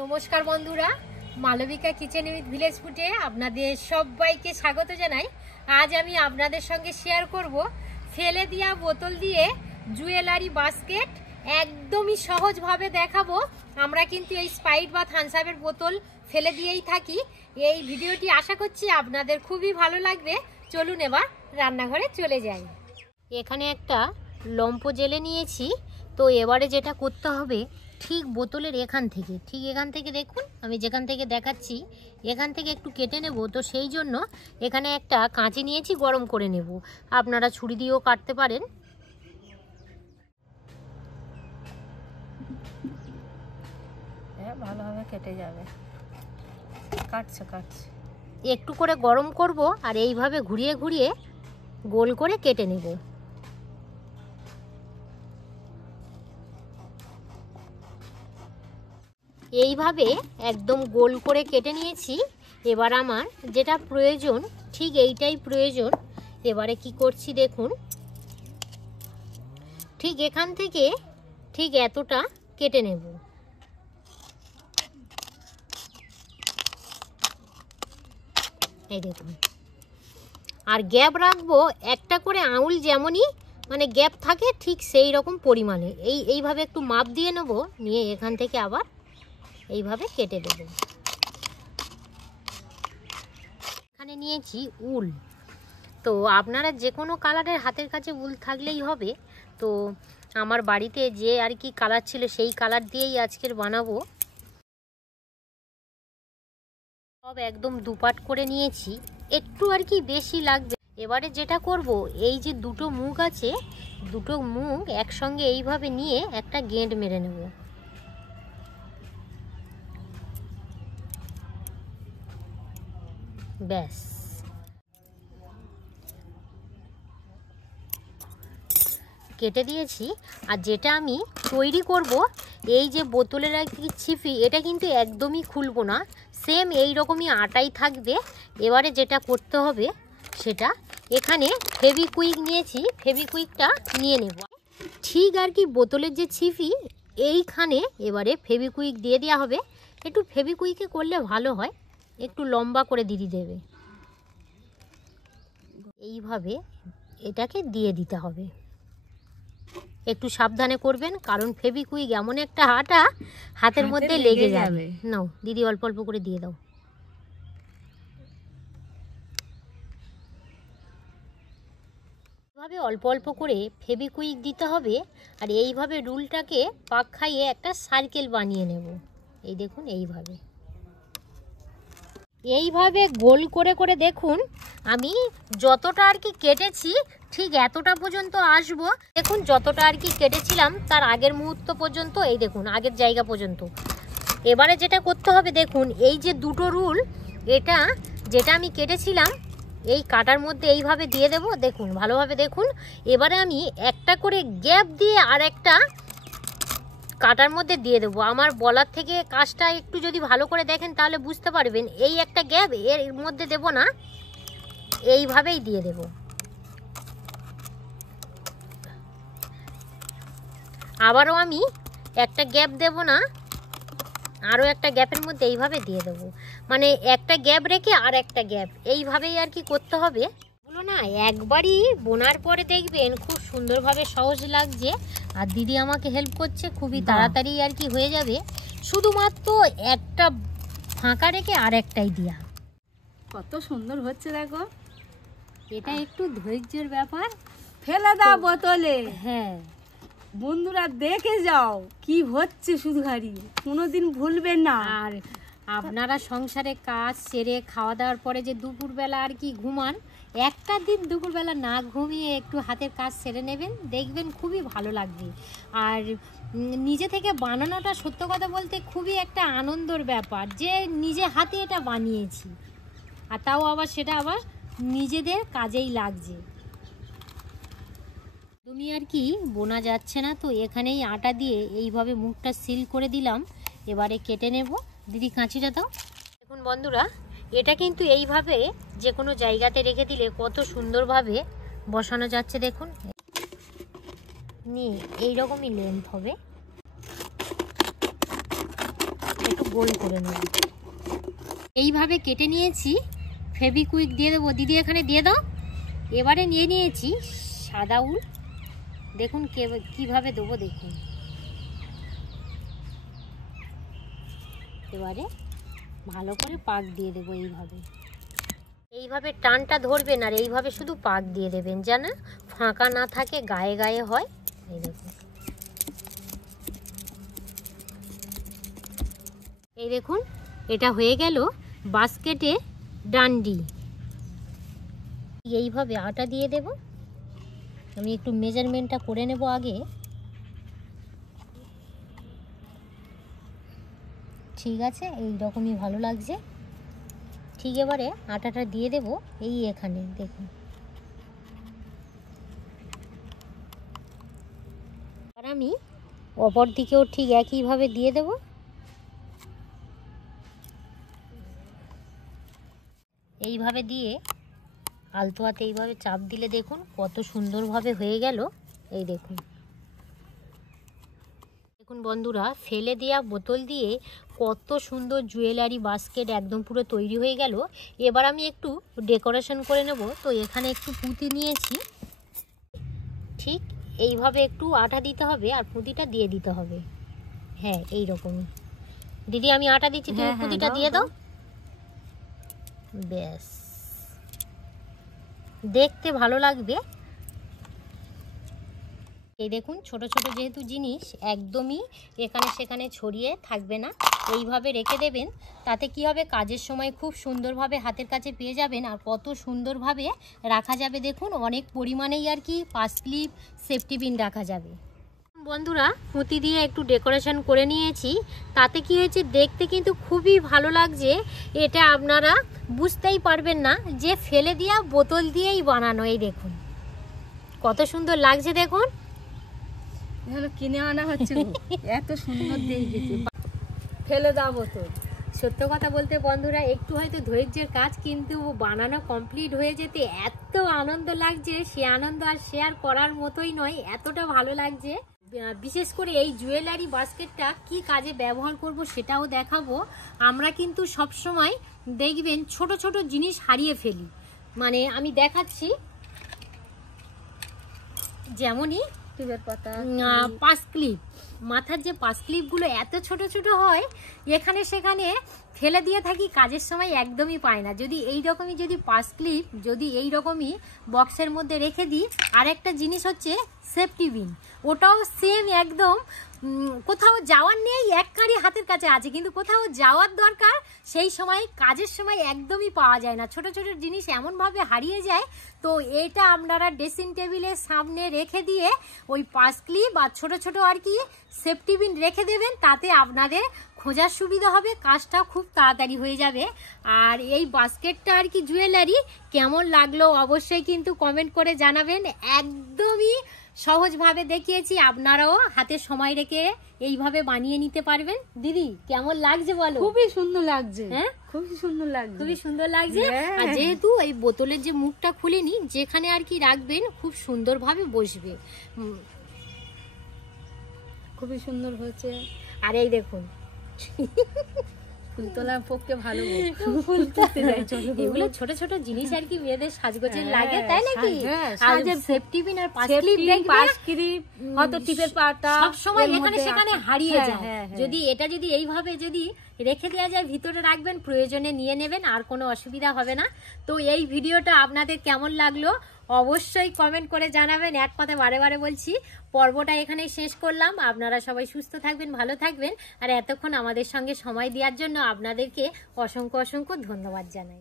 নমস্কার বন্ধুরা, Malavika kitchen with village ফুডে আপনাদের সবাইকে স্বাগত জানাই। আজ আমি আপনাদের সঙ্গে শেয়ার করব ফেলে দেওয়া বোতল দিয়ে জুয়েলারি বাস্কেট। একদমই সহজভাবে দেখাবো। আমরা কিন্তু এই স্প্রাইট বা থামস আপের বোতল ফেলে দিয়েই থাকি। এই ভিডিওটি আশা করছি আপনাদের খুবই ভালো লাগবে। চলুন এবার রান্নাঘরে চলে যাই। এখানে একটা লম্ফ জেলে নিয়েছি। তো এবারে যেটা করতে হবে, ঠিক বোতলের এখান থেকে দেখুন, আমি যেখান থেকে দেখাচ্ছি এখান থেকে একটু কেটে নেব। তো সেই জন্য এখানে একটা কাঁচি নিয়েছি, গরম করে নেব। আপনারা ছুরি দিয়েও কাটতে পারেন। ভালোভাবে কেটে যাবে। কাটছে একটু করে গরম করব আর এইভাবে ঘুরিয়ে ঘুরিয়ে গোল করে কেটে নেব। এইভাবে একদম গোল করে কেটে নিয়েছি। এবার আমার যেটা প্রয়োজন, ঠিক এইটাই প্রয়োজন। এবারে কি করছি দেখুন, ঠিক এখান থেকে ঠিক এতটা কেটে নেব। এই দেখুন, আর গ্যাপ রাখবো একটা করে আঙুল, যেমনই মানে গ্যাপ থাকে ঠিক সেই রকম পরিমাণে এইভাবে একটু মাপ দিয়ে নেব। নিয়ে এখান থেকে আবার এইভাবে কেটে দেব। এখানে নিয়েছি উল। তো আপনারা যে কোনো কালারের হাতের কাছে উল থাকলেই হবে। তো আমার বাড়িতে যে আর কি কালার ছিল সেই কালার দিয়েই আজকের বানাবো। সব একদম দুপাট করে নিয়েছি, একটু আর কি বেশি লাগবে। এবারে যেটা করব, এই যে দুটো মুখ আছে, দুটো মুখ একসঙ্গে এইভাবে নিয়ে একটা গেঁট মেরে নেব। ব্যাস, কেটে দিয়েছি। আর যেটা আমি তৈরি করব, এই যে বোতলের আর কি ছিপি, এটা কিন্তু একদমই খুলবো না, সেম এই রকমই আটাই থাকবে। এবারে যেটা করতে হবে সেটা, এখানে ফেভিকুইক নিয়েছি, ফেভিকুইকটা নিয়ে নেব। ঠিক আর কি বোতলের যে ছিপি এইখানে এবারে ফেভিকুইক দিয়ে দেওয়া হবে। একটু ফেভিকুইকে করলে ভালো হয়, একটু লম্বা করে দিদি দেবে। এইভাবে এটাকে দিয়ে দিতে হবে। একটু সাবধানে করবেন, কারণ ফেভিকুইক এমন একটা আটা হাতের মধ্যে লেগে যাবে। নাও দিদি, অল্প অল্প করে দিয়ে দাও। এইভাবে অল্প অল্প করে ফেভিকুইক দিতে হবে। আর এইভাবে রুলটাকে পাক খাইয়ে একটা সার্কেল বানিয়ে নেব। এই দেখুন, এইভাবে গোল করে করে দেখুন, আমি যতটা আর কি কেটেছি ঠিক এতটা পর্যন্ত আসবো। দেখুন, যতটা আর কি কেটেছিলাম তার আগের মুহূর্ত পর্যন্ত, এই দেখুন আগের জায়গা পর্যন্ত। এবারে যেটা করতে হবে দেখুন, এই যে দুটো রুল, এটা যেটা আমি কেটেছিলাম এই কাটার মধ্যে এইভাবে দিয়ে দেব। দেখুন, ভালোভাবে দেখুন। এবারে আমি একটা করে গ্যাপ দিয়ে আর একটা কাটার মধ্যে দিয়ে দেবো। আমার বলার থেকে কাজটা একটু যদি ভালো করে দেখেন তাহলে বুঝতে পারবেন। এই একটা গ্যাপ এর মধ্যে দেব না, এইভাবেই দিয়ে দেব। আবারও আমি একটা গ্যাপ দেব না, আরও একটা গ্যাপের মধ্যে এইভাবে দিয়ে দেবো। মানে একটা গ্যাপ রেখে আর একটা গ্যাপ, এইভাবেই আর কি করতে হবে। এগুলো না একবারই বোনার পরে দেখবেন খুব সুন্দরভাবে সহজ লাগছে। আর দিদি আমাকে হেল্প করছে, খুবই তাড়াতাড়ি আর কি হয়ে যাবে। শুধুমাত্র একটা ফাঁকা রেখে আর একটাই দিয়া। কত সুন্দর হচ্ছে দেখো। এটা একটু ধৈর্যের ব্যাপার। ফেলে দাও বোতলে। হ্যাঁ বন্ধুরা দেখে যাও কি হচ্ছে, শুধু হারি কোনোদিন ভুলবেন না। আর আপনারা সংসারে কাজ সেরে খাওয়া দাওয়ার পরে যে দুপুরবেলা আর কি ঘুমান, একটা দিন দুপুরবেলা না ঘুমিয়ে একটু হাতের কাজ সেরে নেবেন, দেখবেন খুবই ভালো লাগবে। আর নিজে থেকে বানানোটা সত্য কথা বলতে খুবই একটা আনন্দের ব্যাপার, যে নিজে হাতে এটা বানিয়েছি, আর তাও আবার সেটা আবার নিজেদের কাজেই লাগছে। তুমি আর কি বোনা যাচ্ছে না, তো এখানেই আটা দিয়ে এইভাবে মুখটা সিল করে দিলাম। এবারে কেটে নেব। দিদি কাঁচিটা দাও। দেখুন বন্ধুরা, এটা কিন্তু এইভাবে যে কোনো জায়গাতে রেখে দিলে কত সুন্দরভাবে বসানো যাচ্ছে। দেখুন, নিয়ে এইরকমই লেন্থ হবে। একটু গোল করে নেব। এইভাবে কেটে নিয়েছি, ফেভিকুইক দিয়ে দেবো। দিদি এখানে দিয়ে দাও। এবারে নিয়ে নিয়েছি সাদা উল, দেখুন কিভাবে দেবো দেখুন। এবারে ভালো করে পাক দিয়ে দেবো। এইভাবে টানটা ধরবেন আর এইভাবে শুধু পাক দিয়ে দেবেন, যেন ফাঁকা না থাকে, গায়ে গায়ে হয়। এই দেখুন, এই দেখুন এটা হয়ে গেল বাস্কেটে ডান্ডি। এইভাবে আটা দিয়ে দেব। আমি একটু মেজারমেন্টটা করে নেব আগে। ঠিক আছে, এই রকমই ভালো লাগছে। ঠিক, এবারে আটাটা দিয়ে দেব এই এখানে দেখুন। আর আমি অপর দিকেও ঠিক একইভাবে দিয়ে দেব। এইভাবে দিয়ে আলতো হাতে এইভাবে চাপ দিলে দেখুন কত সুন্দরভাবে হয়ে গেল। এই দেখুন, দেখুন বন্ধুরা, ফেলে দেওয়া বোতল দিয়ে কত সুন্দর জুয়েলারি বাস্কেট একদম পুরো তৈরি হয়ে গেল। এবার আমি একটু ডেকোরেশন করে নেব। তো এখানে একটু পুঁতি নিয়েছি, ঠিক এইভাবে একটু আটা দিতে হবে আর পুঁতিটা দিয়ে দিতে হবে। হ্যাঁ, এই রকমই। দিদি আমি আটা দিচ্ছি, তুমি পুঁতিটা দিয়ে দাও। ব্যাস, দেখতে ভালো লাগবে। এই দেখুন, ছোট ছোট যেহেতু জিনিস একদমই এখানে সেখানে ছড়িয়ে থাকবে না, এইভাবে রেখে দেবেন। তাতে কি হবে, কাজের সময় খুব সুন্দরভাবে হাতের কাছে পেয়ে যাবেন আর কত সুন্দরভাবে রাখা যাবে। দেখুন, অনেক পরিমাণেই আর কি পাস ক্লিপ, সেফটি পিন রাখা যাবে। বন্ধুরা, পুঁতি দিয়ে একটু ডেকোরেশন করে নিয়েছি। তাতে কি হয়েছে, দেখতে কিন্তু খুবই ভালো লাগছে। এটা আপনারা বুঝতেই পারবেন না যে ফেলে দেওয়া বোতল দিয়েই বানানো। এই দেখুন কত সুন্দর লাগছে। দেখুন, কিনে আনা হচ্ছে, এত সুন্দর দেখেছি। ফেলে দাও বোতল। সত্য কথা বলতে বন্ধুরা, একটু হয়তো ধৈর্যের কাজ, কিন্তু বানানো কমপ্লিট হয়ে যেতে এত আনন্দ লাগছে, সে আনন্দ আর শেয়ার করার মতোই নয়, এতটা ভালো লাগছে। বিশেষ করে এই জুয়েলারি বাস্কেটটা কি কাজে ব্যবহার করব সেটাও দেখাবো। আমরা কিন্তু সব সময় দেখবেন ছোট ছোট জিনিস হারিয়ে ফেলি। মানে আমি দেখাচ্ছি, যেমনই পাস ক্লিপ, মাথার যে পাস ক্লিপগুলো এত ছোট ছোট হয়, এখানে সেখানে ফেলে দিয়ে থাকি, কাজের সময় একদমই পায় না। যদি এই রকমই যদি পাস ক্লিপ যদি এই রকমই বক্সের মধ্যে রেখে দিই। আর একটা জিনিস হচ্ছে সেফটি পিন, ওটাও সেম একদম। কোথাও যাওয়ার নেই, এক কারি হাতের কাছে আছে, কিন্তু কোথাও যাওয়ার দরকার, সেই সময় কাজের সময় একদমই পাওয়া যায় না। ছোট ছোট জিনিস এমনভাবে হারিয়ে যায়। তো এটা আপনারা ড্রেসিং টেবিলের সামনে রেখে দিয়ে ওই পাস ক্লিপ আর ছোট ছোট আর কি সেফটি পিন রেখে দেবেন, তাতে আপনাদের খোঁজার সুবিধা হবে, কাজটা খুব তাড়াতাড়ি হয়ে যাবে। আর এই বাস্কেটটা আর কি জুয়েলারি কেমন লাগলো অবশ্যই কিন্তু কমেন্ট করে জানাবেন। একদমই সহজভাবে দেখিয়েছি, আপনারাও হাতে সময় রেখে এইভাবে বানিয়ে নিতে পারবেন। দিদি কেমন লাগছে বলো? খুবই সুন্দর লাগছে। হ্যাঁ, খুবই সুন্দর লাগছে, খুবই সুন্দর লাগছে। আর যেহেতু এই বোতলের যে মুখটা খুলিনি, যেখানে আর কি রাখবেন খুব সুন্দরভাবে বসবে। খুবই সুন্দর হয়েছে। আর এই দেখুন, ফুল তোলার পক্ষে ভালো, ফুল তুলতে যাই। এগুলো ছোট ছোট জিনিস আর কি মেয়েদের সাজগোজের লাগে, তাই নাকি? আর যে সেফটি পিন আর পাস ক্লিপ, হয়তো টিপের পাতা সব সময় এখানে সেখানে হারিয়ে যায়। যদি এটা যদি এইভাবে যদি রেখে দেওয়া যায়, ভিতরে রাখবেন, প্রয়োজনে নিয়ে নেবেন, আর কোনো অসুবিধা হবে না। তো এই ভিডিওটা আপনাদের কেমন লাগলো অবশ্যই কমেন্ট করে জানাবেন। এক কথা বারে বারে বলছি, পর্বটা এখানেই শেষ করলাম। আপনারা সবাই সুস্থ থাকবেন, ভালো থাকবেন। আর এতক্ষণ আমাদের সঙ্গে সময় দেওয়ার জন্য আপনাদেরকে অসংখ্য অসংখ্য ধন্যবাদ জানাই।